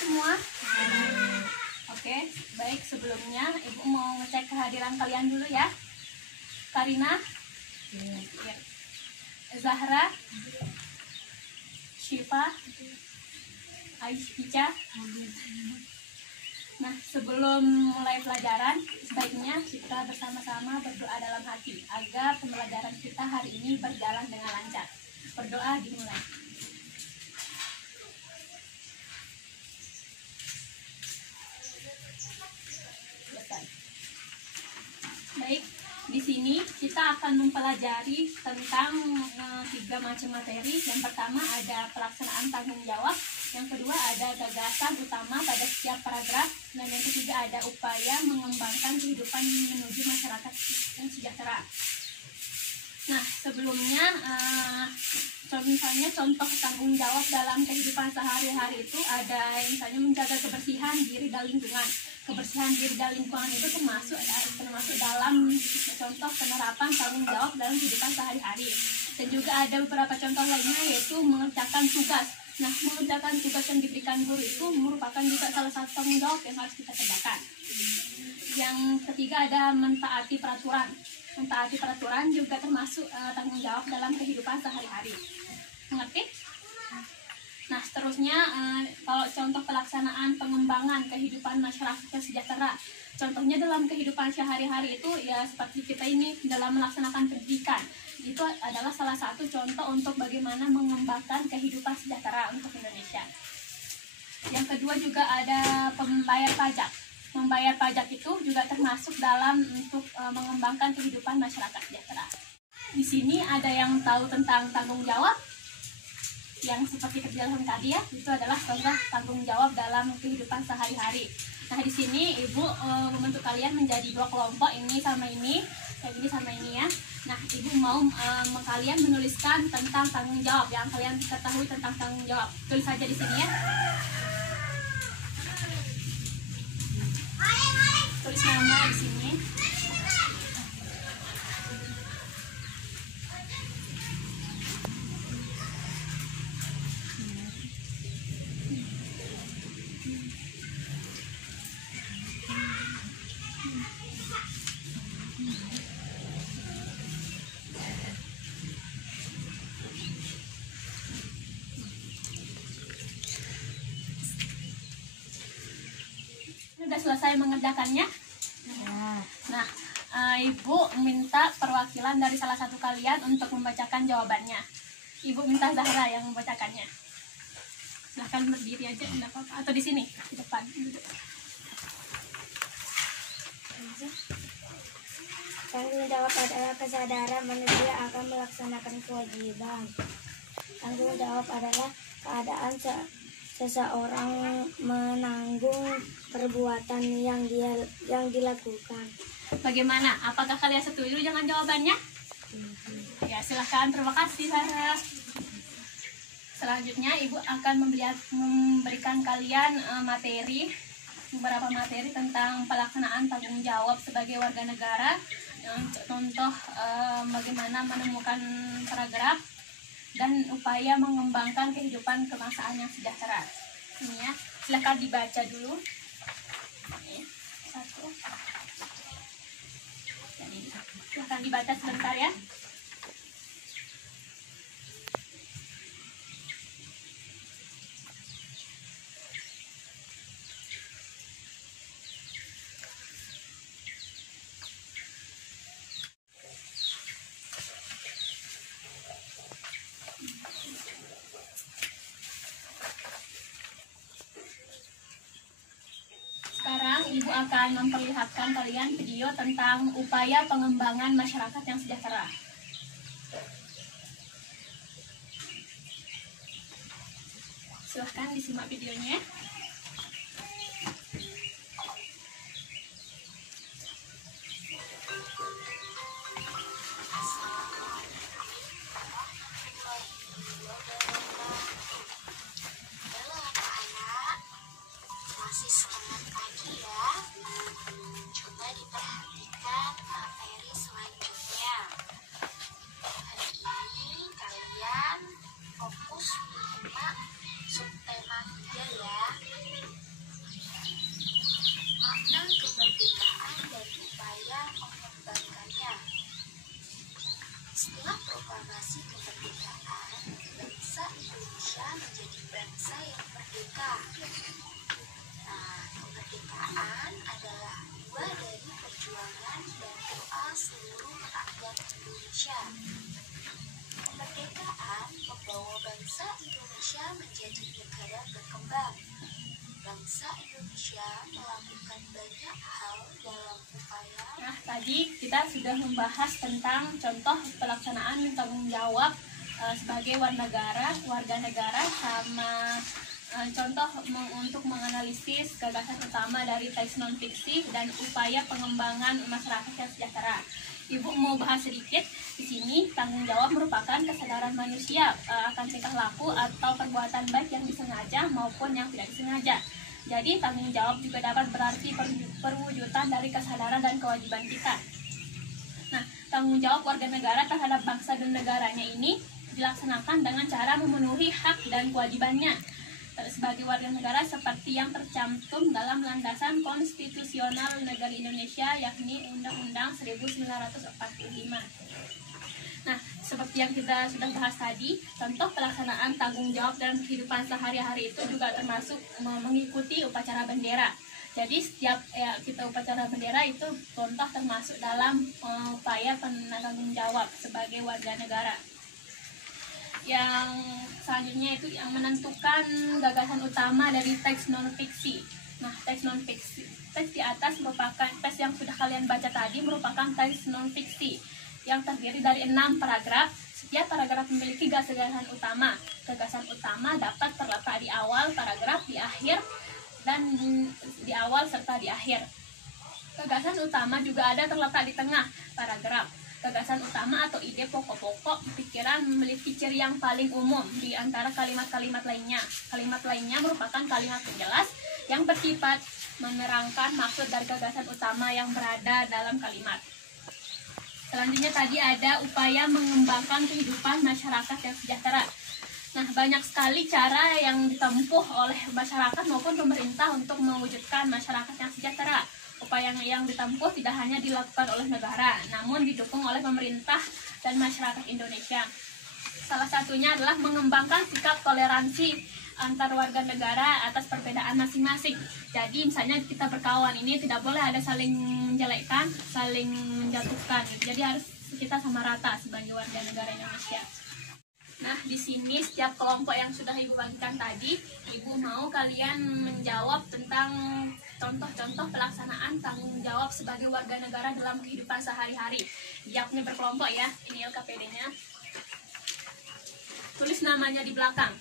semua? Oke, baik. Sebelumnya Ibu mau ngecek kehadiran kalian dulu ya. Karina, Zahra, Syifa, Aisyah. Nah, sebelum mulai pelajaran, sebaiknya kita bersama-sama berdoa dalam hati agar pembelajaran kita hari ini berjalan dengan lancar. Berdoa dimulai. Baik, di sini kita akan mempelajari tentang 3 macam materi. Yang pertama ada pelaksanaan tanggung jawab, yang kedua ada gagasan utama pada setiap paragraf, dan yang ketiga ada upaya mengembangkan kehidupan menuju masyarakat yang sejahtera. Nah, sebelumnya misalnya contoh tanggung jawab dalam kehidupan sehari-hari itu ada misalnya menjaga kebersihan diri dan lingkungan. Kebersihan diri dan lingkungan itu termasuk dalam contoh penerapan tanggung jawab dalam kehidupan sehari-hari. Dan juga ada beberapa contoh lainnya, yaitu mengerjakan tugas. Nah, mengerjakan tugas yang diberikan guru itu merupakan juga salah satu tanggung jawab yang harus kita kerjakan. Yang ketiga ada mentaati peraturan. Mentaati peraturan juga termasuk tanggung jawab dalam kehidupan sehari-hari. Mengerti? Nah, seterusnya kalau contoh pelaksanaan pengembangan kehidupan masyarakat yang sejahtera. Contohnya dalam kehidupan sehari-hari itu ya seperti kita ini dalam melaksanakan pendidikan. Itu adalah salah satu contoh untuk bagaimana mengembangkan kehidupan sejahtera untuk Indonesia. Yang kedua juga ada membayar pajak. Membayar pajak itu juga termasuk dalam untuk mengembangkan kehidupan masyarakat sejahtera. Di sini ada yang tahu tentang tanggung jawab, yang seperti kerjaan tadi ya, itu adalah contoh tanggung jawab dalam kehidupan sehari-hari. Nah, di sini Ibu membentuk kalian menjadi 2 kelompok, ini sama ini, yang ini sama ini ya. Nah, Ibu mau kalian menuliskan tentang tanggung jawab yang kalian ketahui tentang tanggung jawab. Tulis saja di sini ya. Tulis nama di sini. Sudah selesai mengerjakannya? Nah, Ibu minta perwakilan dari salah satu kalian untuk membacakan jawabannya. Ibu minta Zahra yang membacakannya. Silahkan berdiri aja, tidak apa-apa. Atau di sini, di depan. Tanggung jawab adalah kesadaran manusia akan melaksanakan kewajiban. Tanggung jawab adalah keadaan seseorang menanggung perbuatan yang dilakukan. Bagaimana? Apakah kalian setuju dengan jawabannya? Ya, silahkan. Terima kasih, Sarah. Selanjutnya, Ibu akan memberikan kalian beberapa materi tentang pelaksanaan tanggung jawab sebagai warga negara. Contoh bagaimana menemukan paragraf dan upaya mengembangkan kehidupan kebangsaan yang sejahtera. Ini ya, silahkan dibaca dulu. Ini, 1. Jadi, silahkan dibaca sebentar ya. Ibu akan memperlihatkan kalian video tentang upaya pengembangan masyarakat yang sejahtera. Silahkan disimak videonya. Fokus menyimak subtema 3 ya. merdeka. Nah, kemerdekaan adalah buah dari perjuangan dan doa seluruh rakyat Indonesia. Kemerdekaan membawa bangsa Indonesia menjadi negara berkembang. Bangsa Indonesia melakukan banyak hal dalam upaya. Nah, tadi kita sudah membahas tentang contoh pelaksanaan tanggung jawab sebagai warga negara sama contoh untuk menganalisis gagasan utama dari teks non fiksi dan upaya pengembangan masyarakat yang sejahtera. Ibu mau bahas sedikit di sini. Tanggung jawab merupakan kesadaran manusia akan tingkah laku atau perbuatan baik yang disengaja maupun yang tidak disengaja. Jadi tanggung jawab juga dapat berarti perwujudan dari kesadaran dan kewajiban kita. Nah, tanggung jawab warga negara terhadap bangsa dan negaranya ini dilaksanakan dengan cara memenuhi hak dan kewajibannya sebagai warga negara seperti yang tercantum dalam landasan konstitusional negara Indonesia, yakni Undang-Undang 1945. Nah, seperti yang kita sudah bahas tadi, contoh pelaksanaan tanggung jawab dalam kehidupan sehari-hari itu juga termasuk mengikuti upacara bendera. Jadi setiap kita upacara bendera itu contoh termasuk dalam upaya tanggung jawab sebagai warga negara. Yang selanjutnya itu yang menentukan gagasan utama dari teks non fiksi. Nah, teks non fiksi, teks di atas merupakan teks yang sudah kalian baca tadi merupakan teks non fiksi yang terdiri dari 6 paragraf. Setiap paragraf memiliki gagasan utama. Gagasan utama dapat terletak di awal paragraf, di akhir, dan di awal serta di akhir. Gagasan utama juga ada terletak di tengah paragraf. Gagasan utama atau ide pokok-pokok pikiran memiliki ciri yang paling umum di antara kalimat-kalimat lainnya. Kalimat lainnya merupakan kalimat penjelas yang bersifat menerangkan maksud dari gagasan utama yang berada dalam kalimat. Selanjutnya tadi ada upaya mengembangkan kehidupan masyarakat yang sejahtera. Nah, banyak sekali cara yang ditempuh oleh masyarakat maupun pemerintah untuk mewujudkan masyarakat yang sejahtera. Upaya yang ditempuh tidak hanya dilakukan oleh negara, namun didukung oleh pemerintah dan masyarakat Indonesia. Salah satunya adalah mengembangkan sikap toleransi antar warga negara atas perbedaan masing-masing. Jadi misalnya kita berkawan ini tidak boleh ada saling menjelekkan, saling menjatuhkan. Jadi harus kita sama rata sebagai warga negara Indonesia. Nah, di sini setiap kelompok yang sudah Ibu bagikan tadi, Ibu mau kalian menjawab tentang contoh-contoh pelaksanaan tanggung jawab sebagai warga negara dalam kehidupan sehari-hari. Jawabnya berkelompok ya, ini LKPD-nya. Tulis namanya di belakang.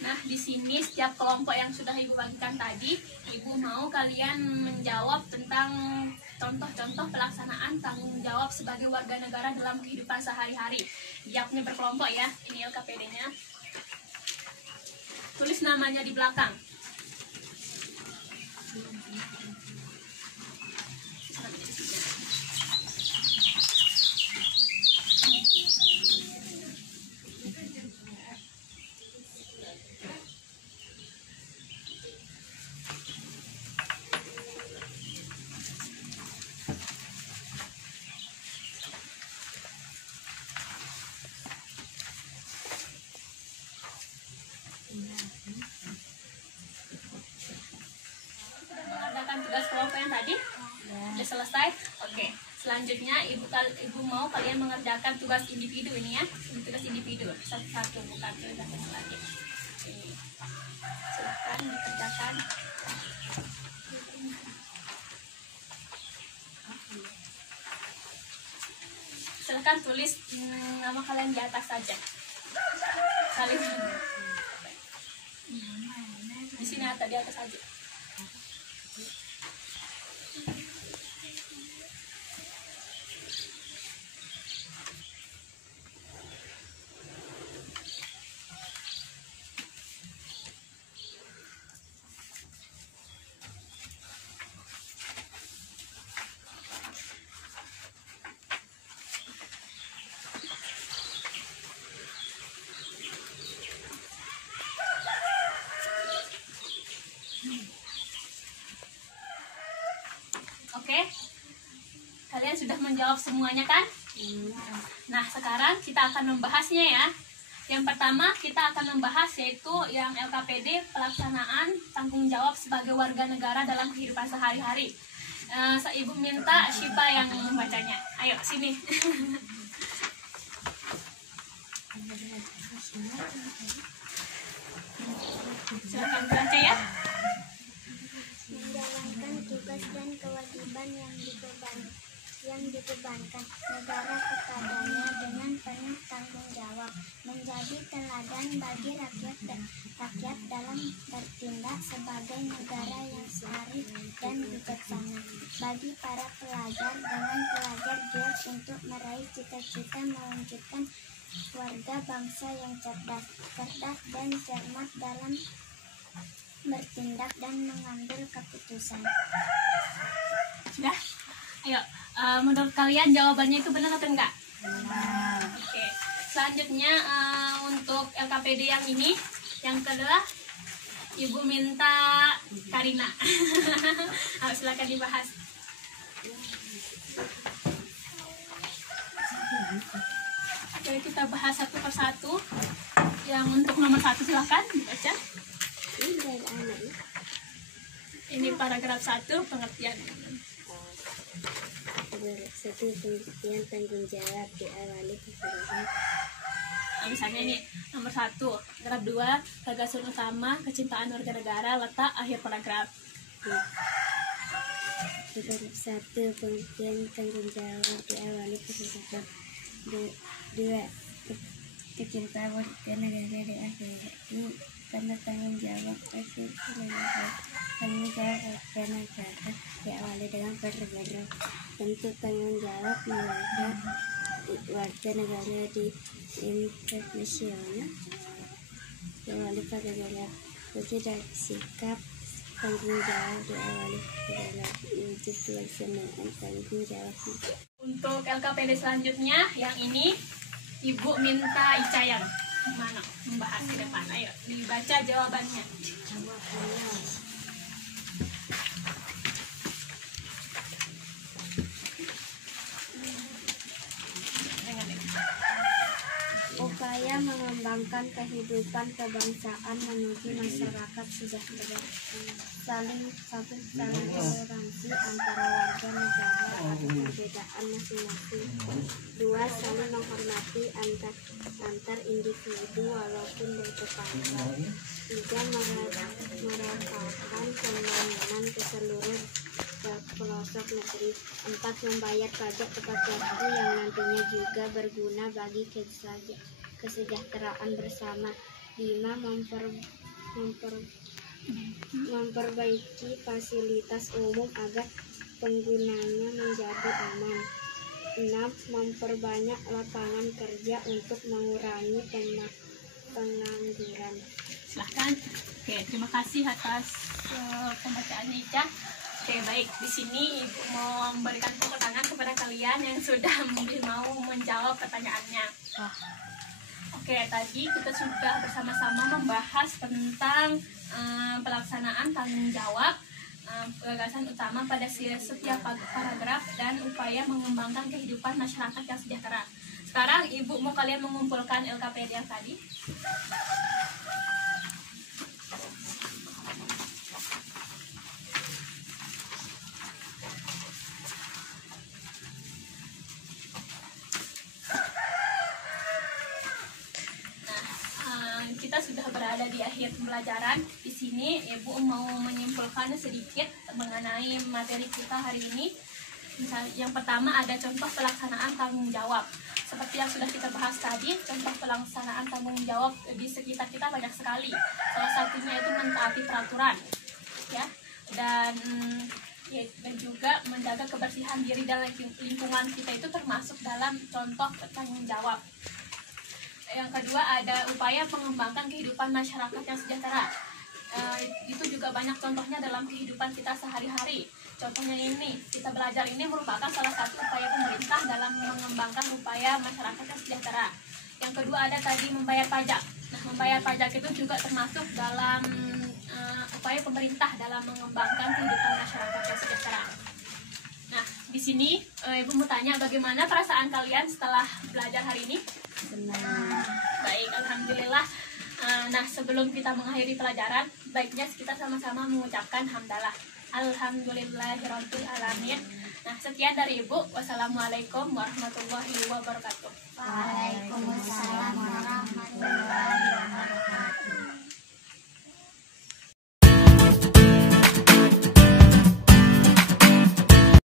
Nah, di sini setiap kelompok yang sudah Ibu bagikan tadi, Ibu mau kalian menjawab tentang contoh-contoh pelaksanaan tanggung jawab sebagai warga negara dalam kehidupan sehari-hari. Jawabnya berkelompok ya, ini LKPD-nya. Tulis namanya di belakang. Tugas kelompok yang tadi sudah selesai. Oke, selanjutnya ibu mau kalian mengerjakan tugas individu ini ya, tugas individu satu-satu, bukan tugas yang lagi. Silakan dikerjakan. Silakan tulis nama kalian di atas saja. Kalian di sini atau di atas saja. jawab semuanya kan? Nah, sekarang kita akan membahasnya ya. Yang pertama kita akan membahas yaitu yang LKPD, pelaksanaan tanggung jawab sebagai warga negara dalam kehidupan sehari-hari. Ibu minta Syifa yang membacanya. Ayo sini. Silakan baca ya. Menjalankan tugas dan kewajiban yang dibebankan negara kepadanya dengan penuh tanggung jawab, menjadi teladan bagi rakyat dalam bertindak sebagai negara yang arif dan bijaksana. Bagi para pelajar, dengan pelajar giat untuk meraih cita-cita mewujudkan warga bangsa yang cerdas dan cermat dalam bertindak dan mengambil keputusan. Sudah? Ayo, menurut kalian jawabannya itu benar atau enggak? Oke. Selanjutnya untuk LKPD yang ini, yang kedua Ibu minta Karina. Ayo, silakan dibahas. Oke, kita bahas satu persatu. Yang untuk nomor 1 silakan dibaca. Ini paragraf 1 pengertian. Satu, pengertian tanggung jawab diawali keseluruhan. Misalnya ini nomor 1, paragraf 2, gagasan utama kecintaan warga negara, letak akhir paragraf. Paragraf 1, pengertian tanggung jawab diawali keseluruhan. 2, kecintaan warga negara diakhiri karena tanggung jawab tanggung jawab warga negara diawali dengan paragraf. Bentuk tanggung jawab warga negara di internasional diawali paragraf. Tidak sikap tanggung jawab diawali paragraf. Wujud pelaksanaan tanggung jawab. Untuk LKPD selanjutnya yang ini Ibu minta Icayang mana membahas ke depan. Ayo dibaca jawabannya. Upaya mengembangkan kehidupan kebangsaan menuju masyarakat sejahtera, saling toleransi antara warga negara atas perbedaan masing-masing. 2, saling menghormati antar individu walaupun bertetangga. 3, merasakan pembangunan ke seluruh pelosok negeri. 4, membayar pajak tepat waktu yang nantinya juga berguna bagi kesejahteraan bersama. 5, memperbaiki fasilitas umum agar penggunanya menjadi aman. 6, memperbanyak lapangan kerja untuk mengurangi pengangguran. Silahkan. Oke, terima kasih atas pembacaannya Ica. Oke, baik. Di sini Ibu mau memberikan tepuk tangan kepada kalian yang sudah mau menjawab pertanyaannya. Oke, tadi kita sudah bersama-sama membahas tentang pelaksanaan tanggung jawab, gagasan utama pada setiap paragraf dan upaya mengembangkan kehidupan masyarakat yang sejahtera. Sekarang Ibu mau kalian mengumpulkan LKPD yang tadi. Kita sudah berada di akhir pembelajaran. Di sini Ibu mau menyimpulkan sedikit mengenai materi kita hari ini. Yang pertama ada contoh pelaksanaan tanggung jawab. Seperti yang sudah kita bahas tadi, contoh pelaksanaan tanggung jawab di sekitar kita banyak sekali. Salah satunya itu mentaati peraturan, ya, dan juga menjaga kebersihan diri dan lingkungan kita itu termasuk dalam contoh tanggung jawab. Yang kedua ada upaya mengembangkan kehidupan masyarakat yang sejahtera. Itu juga banyak contohnya dalam kehidupan kita sehari-hari. Contohnya ini, kita belajar ini merupakan salah satu upaya pemerintah dalam mengembangkan upaya masyarakat yang sejahtera. Yang kedua ada tadi membayar pajak. Nah, membayar pajak itu juga termasuk dalam upaya pemerintah dalam mengembangkan kehidupan masyarakat yang sejahtera. Nah, di sini Ibu mau tanya bagaimana perasaan kalian setelah belajar hari ini? Senang. Baik, alhamdulillah. Nah, sebelum kita mengakhiri pelajaran, baiknya kita sama-sama mengucapkan hamdalah. Alhamdulillahirabbil alamin. Nah, sekian dari Ibu. Wassalamualaikum warahmatullahi wabarakatuh. Waalaikumsalam warahmatullahi wabarakatuh.